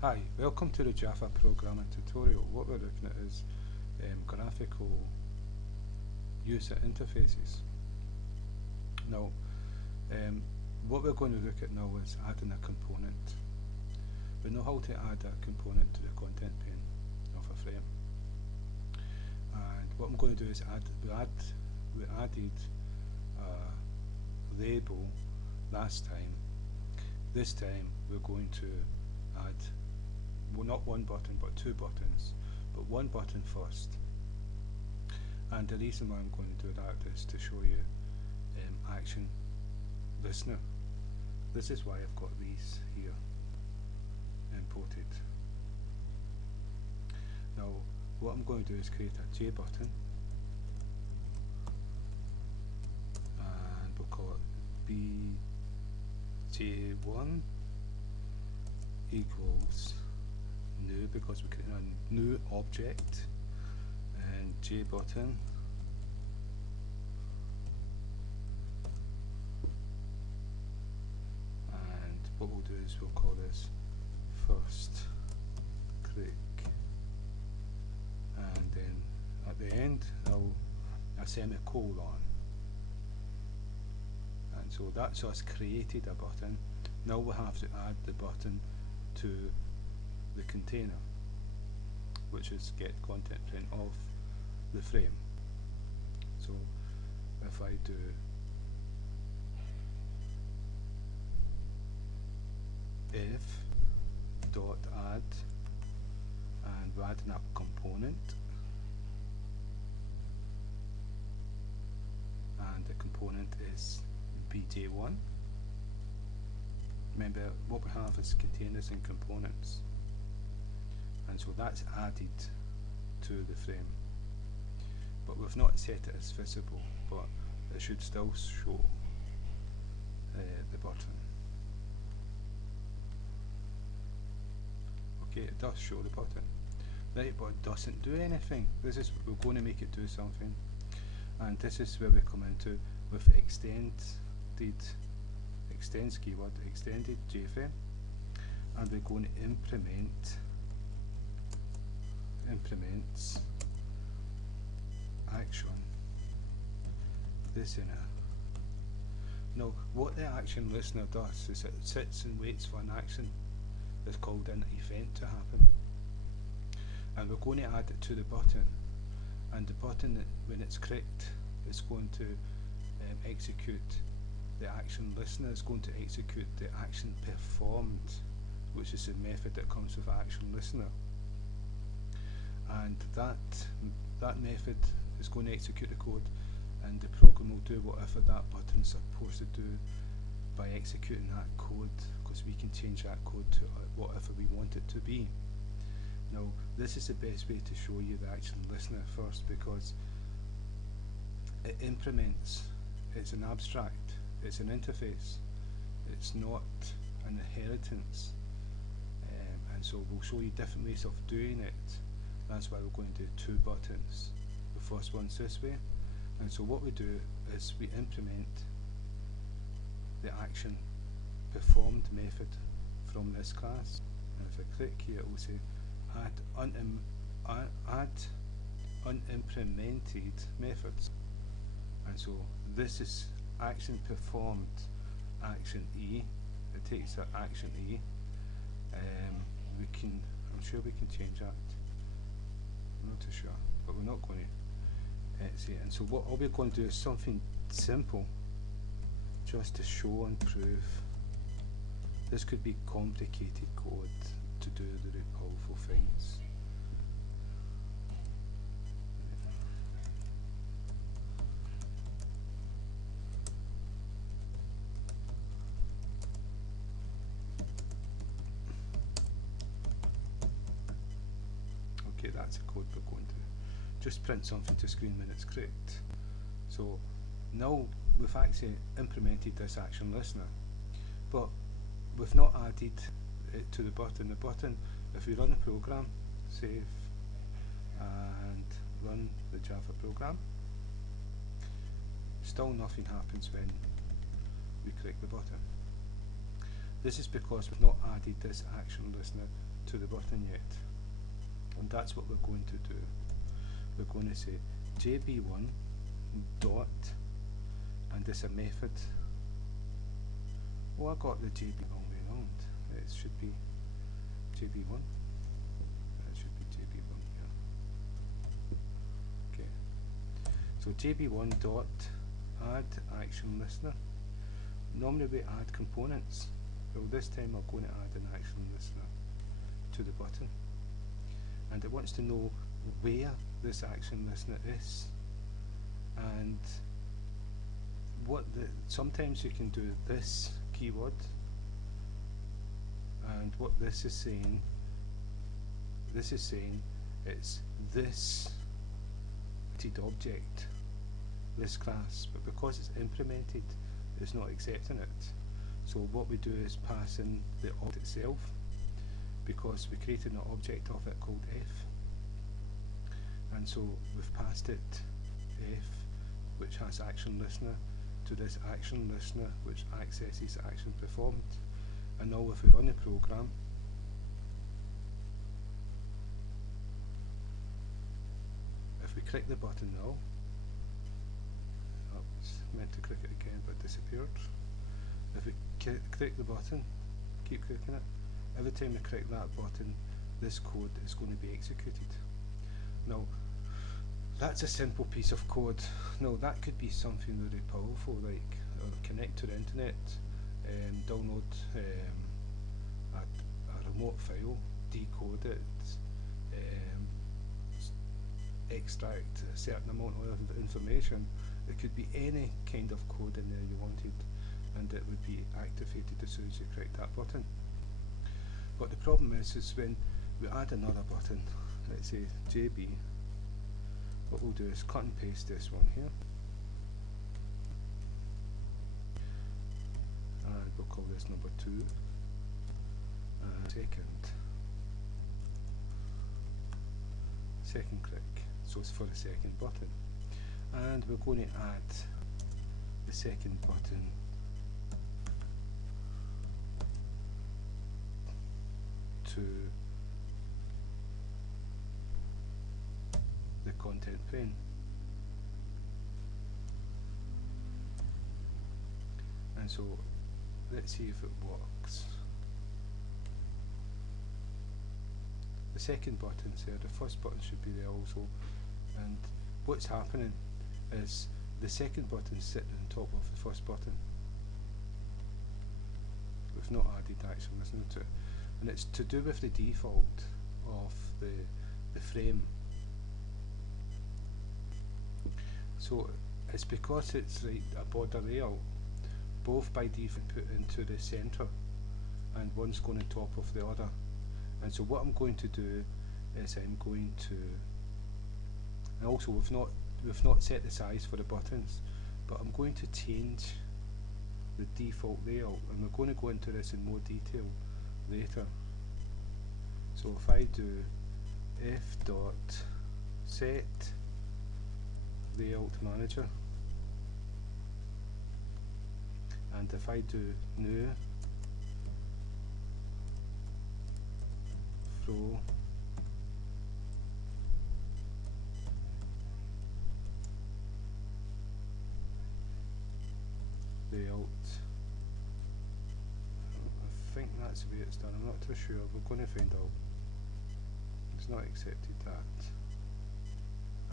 Hi, welcome to the Java programming tutorial. What we're looking at is graphical user interfaces. Now, what we're going to look at now is adding a component. We know how to add a component to the content pane of a frame. And what I'm going to do is we added a label last time. This time we're going to add, well, not one button but two buttons, but one button first. And the reason why I'm going to do that is to show you actionListener. This is why I've got these here imported. Now what I'm going to do is create a JButton, and we'll call it bj1 equals new, because we're creating a new object, and JButton and what we'll do is we'll call this first click, and then at the end a semicolon, and so that's us created a button. Now we have to add the button to the container, which is getContentPane of the frame. So if I do f.add, and we're adding a component, and the component is bj1. Remember, what we have is containers and components, and so that's added to the frame, but we've not set it as visible, but it should still show the button. Okay, it does show the button, right, but it doesn't do anything. This is, we're going to make it do something, and this is where we come into with extends keyword, extended JFrame, and we're going to implements actionListener. Now what the actionListener does is it sits and waits for an action that's called an event to happen, and we're going to add it to the button, and the button, when it's clicked, is going to execute the actionListener, is going to execute the actionPerformed, which is the method that comes with actionListener, and that method is going to execute the code, and the program will do whatever that button is supposed to do by executing that code, because we can change that code to whatever we want it to be. Now this is the best way to show you the actionListener first, because it implements, it's an abstract, it's an interface, it's not an inheritance, and so we'll show you different ways of doing it. That's why we're going to do two buttons. The first one's this way, and so what we do is we implement the actionPerformed method from this class, and if I click here it will say add unimplemented methods, and so this is actionPerformed action E. It takes that action E. I'm sure we can change that. I'm not too sure, but we're not going to see it. And so what all we're going to do is something simple, just to show and prove. This could be complicated code to do the really powerful things. Okay, that's a code we're going to just print something to screen when it's correct. So now we've actually implemented this actionListener, but we've not added it to the button. The button, if we run the program, save and run the Java program, still nothing happens when we click the button. This is because we've not added this actionListener to the button yet, and that's what we're going to do. We're going to say JB1 dot, and this a method. Oh, I got the JB wrong way around. It should be JB1. That should be JB1. Yeah. Okay. So JB1 dot add action listener. Normally we add components. Well, this time I'm going to add an action listener to the button, and it wants to know where this action listener is, and what sometimes you can do this keyword, and what this is saying it's this object, this class, but because it's implemented, it's not accepting it. So what we do is pass in the object itself, because we created an object of it called f, and so we've passed it f, which has action listener, to this action listener which accesses action performed. And now if we run the program, if we click the button now, I was meant to click it again but disappeared. If we click the button, keep clicking it, every time we click that button, this code is going to be executed. Now, that's a simple piece of code. Now, that could be something really powerful, like connect to the internet, download a remote file, decode it, extract a certain amount of information. It could be any kind of code in there you wanted, and it would be activated as soon as you click that button. But the problem is when we add another button, let's say JB, what we'll do is cut and paste this one here, and we'll call this number 2, second click, so it's for the second button, and we're going to add the second button to the content pane. And so let's see if it works. The second button's there, the first button should be there also, and what's happening is the second button's sitting on top of the first button. We've not added action listener to it, and it's to do with the default of the frame. So it's because it's like a border layout, both by default put into the center, and one's going on top of the other. And so what I'm going to do is I'm going to, and also we've not set the size for the buttons, but I'm going to change the default layout, and we're going to go into this in more detail later. So if I do f.setLayoutManager, and if I do new flow layout, I think that's the way it's done, I'm not too sure, we're going to find out. It's not accepted that,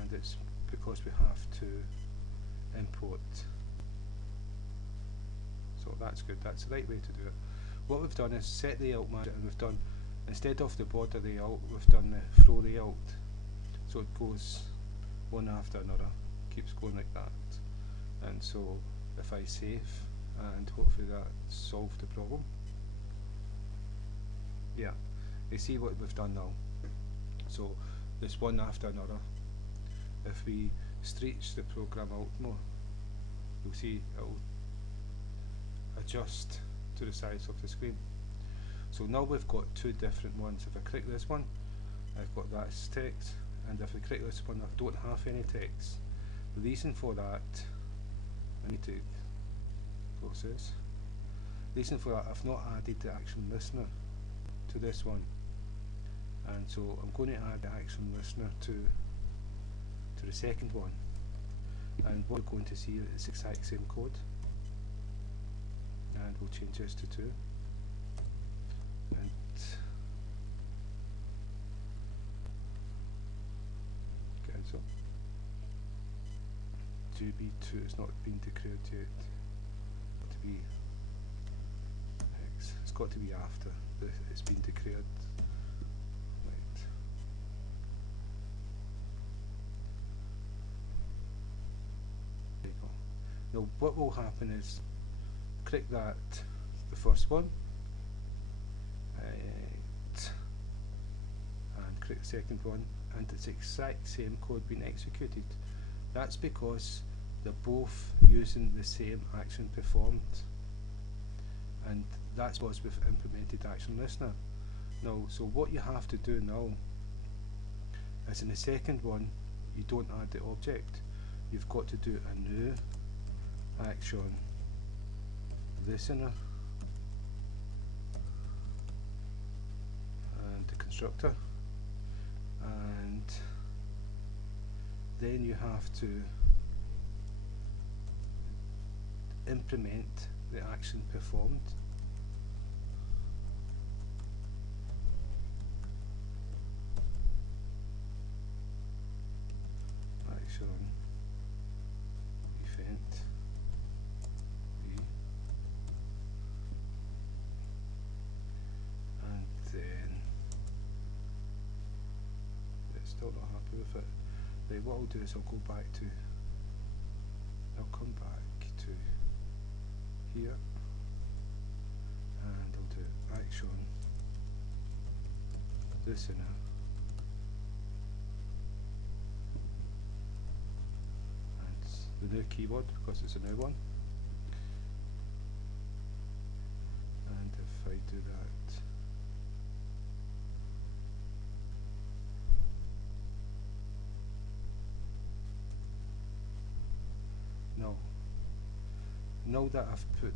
and it's because we have to import, so that's good, that's the right way to do it. What we've done is set layout manager, and we've done, instead of the border layout, we've done the flow layout, so it goes one after another, keeps going like that. And so if I save, and hopefully that solved the problem. Yeah, you see what we've done now. So there's one after another. If we stretch the program out more, you'll see it will adjust to the size of the screen. So now we've got two different ones. If I click this one, I've got that text, and if I click this one, I don't have any text. The reason for that, I need to close this. The reason for that, I've not added the action listener to this one. And so I'm going to add the action listener to the second one, and what we're going to see is the exact same code, and we'll change this to 2, and cancel. GB2 is not been declared yet. Got to be X. It's got to be after it's been declared. Right. There you go. Now what will happen is click that, the first one, right, and click the second one, and it's the exact same code being executed. That's because they're both using the same action performed, and that's because we've implemented action listener. Now, so what you have to do now is in the second one you don't add the object, you've got to do a new action listener and the constructor, and then you have to implement the action performed. Action event and then it's still not happy with it. Right, what I'll do is I'll come back to here, and I'll do action listener and the new keyword because it's a new one, and if I do that, now that I've put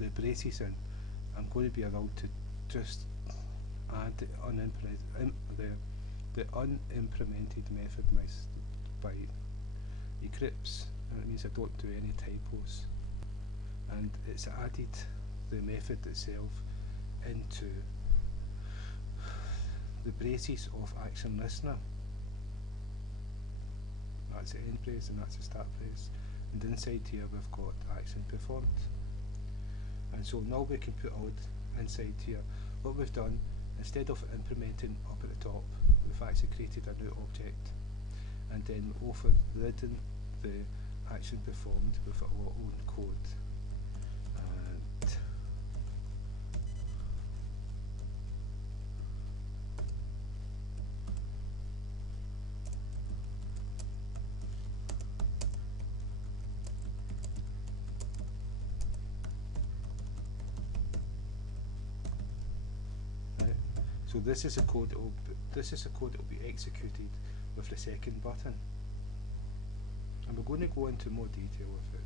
the braces in, I'm going to be allowed to just add the unimplemented method by Eclipse, and it means I don't do any typos, and it's added the method itself into the braces of action listener. That's the end brace and that's the start brace, and inside here we've got action performed. And so now we can put out inside here what we've done. Instead of implementing up at the top, we've actually created a new object, and then overridden the action performed with our own code. And so this is a code that will be executed with the second button, and we're going to go into more detail with it,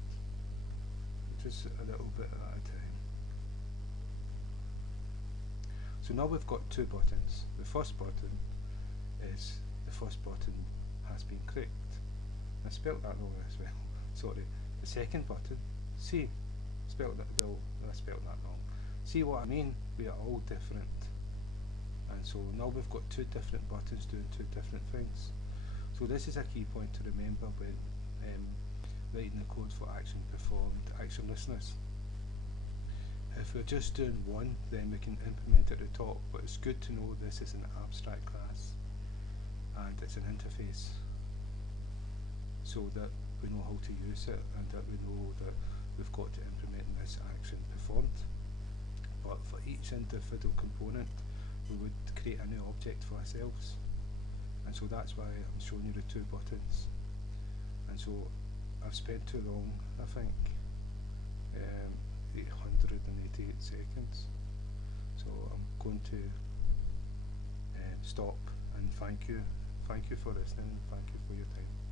just a little bit at a time. So now we've got two buttons. The first button is the first button has been clicked. I spelt that wrong as well. Sorry. The second button, see, spelt that wrong. I spelt that wrong. See what I mean? We are all different. And so now we've got two different buttons doing two different things. So this is a key point to remember when writing the code for action performed action listeners. If we're just doing one, then we can implement it at the top, but it's good to know this is an abstract class and it's an interface, so that we know how to use it and that we know that we've got to implement this action performed. But for each individual component we would create a new object for ourselves, and so that's why I'm showing you the two buttons. And so I've spent too long, I think, 888 seconds, so I'm going to stop and thank you for listening, and thank you for your time.